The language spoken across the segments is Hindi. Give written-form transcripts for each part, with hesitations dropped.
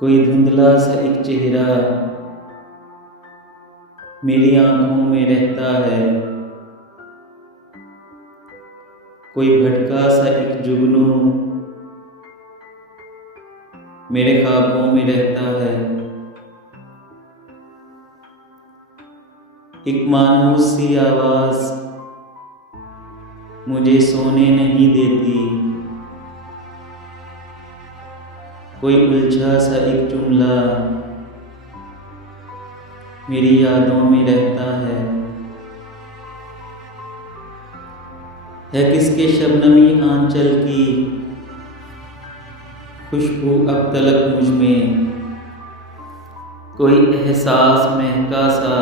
कोई धुंधला सा एक चेहरा मेरी आंखों में रहता है, कोई भटका सा एक जुगनू मेरे ख्वाबों में रहता है। एक मायूस सी आवाज मुझे सोने नहीं देती, कोई उलझा सा एक जुमला मेरी यादों में रहता है किसके शबनमी आंचल की खुशबू अब तलक मुझ में, कोई एहसास महका सा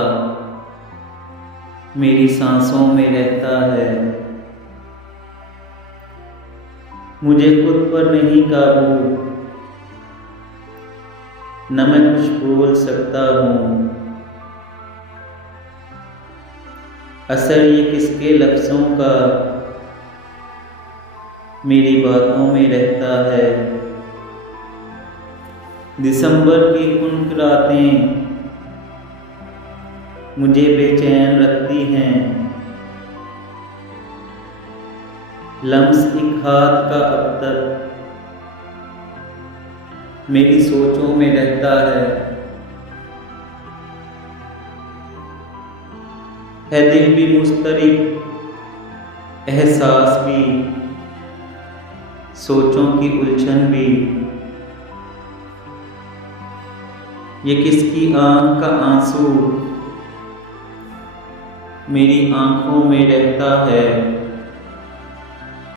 मेरी सांसों में रहता है। मुझे खुद पर नहीं काबू, न मैं कुछ बोल सकता हूँ, असर ये किसके लफ्ज़ों का मेरी बातों में रहता है। दिसंबर की खुनक रातें मुझे बेचैन रखती हैं, लम्स एक हाथ का अब तक मेरी सोचों में रहता है दिल भी मुस्तरिब, एहसास भी, सोचों की उलझन भी। ये किसकी आंख का आंसू मेरी आंखों में रहता है।